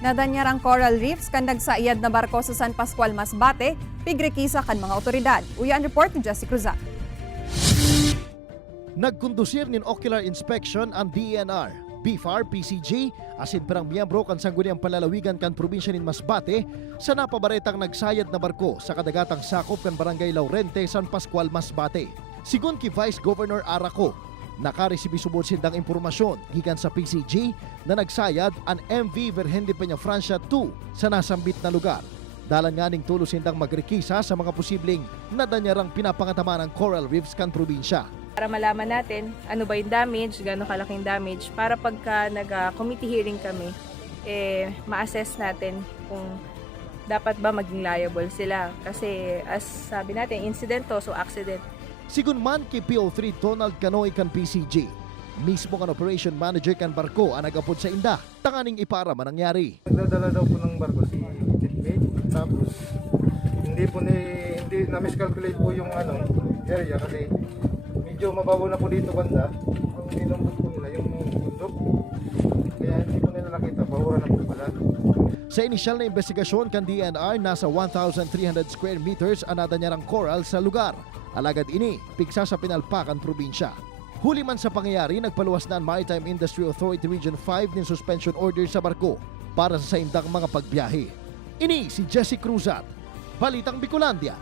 Nadanyar ang coral reefs kan nagsaiyad na barko sa San Pascual, Masbate, pigrekisa kan mga otoridad. Uyan report ni Jesse Cruzat. Nagkondusir nin ocular inspection ang DENR, BFAR, PCG, asin perang miyembro kan sangguniang palalawigan kan probinsya nin Masbate sa napabaretang nagsayad na barko sa kadagatang sakop kan Barangay Laurente, San Pascual, Masbate. Sigun ki Vice Governor Araco, nakaresibi subod sindang impormasyon gikan sa PCG na nagsayad ang MV Virgen de Peña Francia 2 sa nasambit na lugar. Dalan nga ning tulo sindang magrekisa sa mga posibleng nadanyarang pinapangatamaan ng coral reefs kan probinsya. Para malaman natin ano ba yung damage, gaano kalaking damage, para pagka nag-committee hearing kami, ma-assess natin kung dapat ba maging liable sila. Kasi as sabi natin, incident to, so accident. Sigun man kay PO3 Donald Canoy kan PCG, mismo kan operation manager kan barko ang nagapod sa inda, tanganing ipara man nangyari. Nagdadala daw po ng barko si Kitmate, tapos hindi na-miscalculate po yung area kasi medyo mababaw na po dito banda. Ang nilambot po nila yung bundok, kaya hindi po nila nakita, bahura na po pala. Sa inisyal na investigasyon kan DNR, nasa 1,300 square meters ang nadanyarang coral sa lugar. Alagad ini, piksa sa pinalpakan probinsya. Huli man sa pangyayari, nagpaluwas na ang Maritime Industry Authority Region 5 ng suspension order sa barko para sa saindang mga pagbiyahe. Ini si Jesse Cruzat, Balitang Bicolandia.